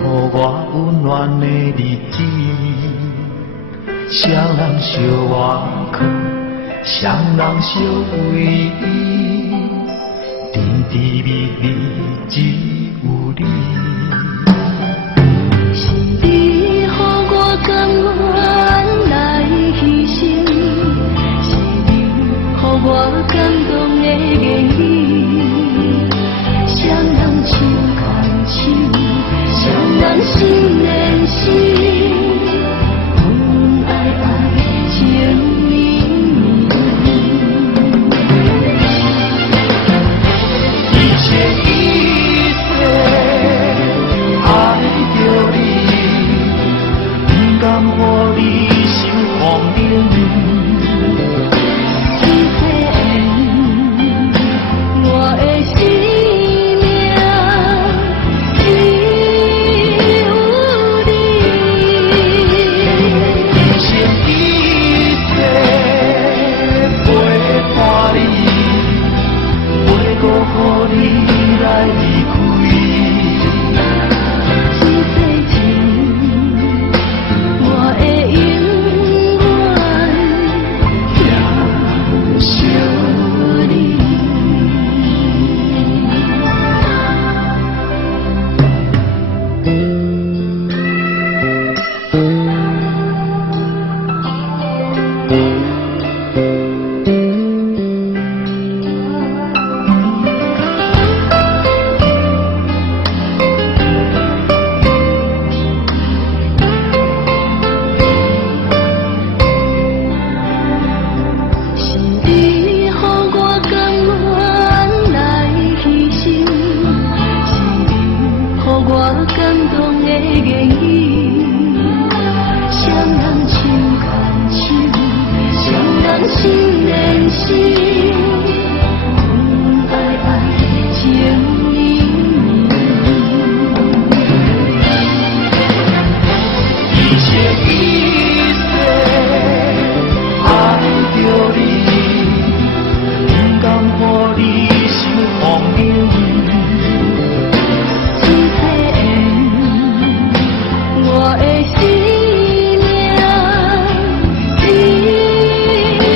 予我温暖的日子，谁人相我靠，谁人相唯依，甜甜蜜蜜只有你。是你予我甘愿来牺牲，是你予我感动的言语，谁人手牵手，谁人心连心，恩爱爱情绵绵，一切一切爱着你，不甘予你受风冷。一切我的生命只有你，一生一世陪伴你，袂辜负你来离开。一世情，我的永远只有你。是你予我甘愿来牺牲，是你予我感动的言语，谁人手牵手，谁人心连心，恩爱爱情绵绵，一切一世爱着你，不甘予你受风冷。一切我的生命只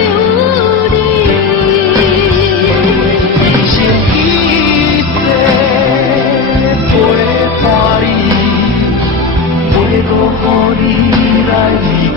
有你，一生一世陪伴你，袂辜负你来离开。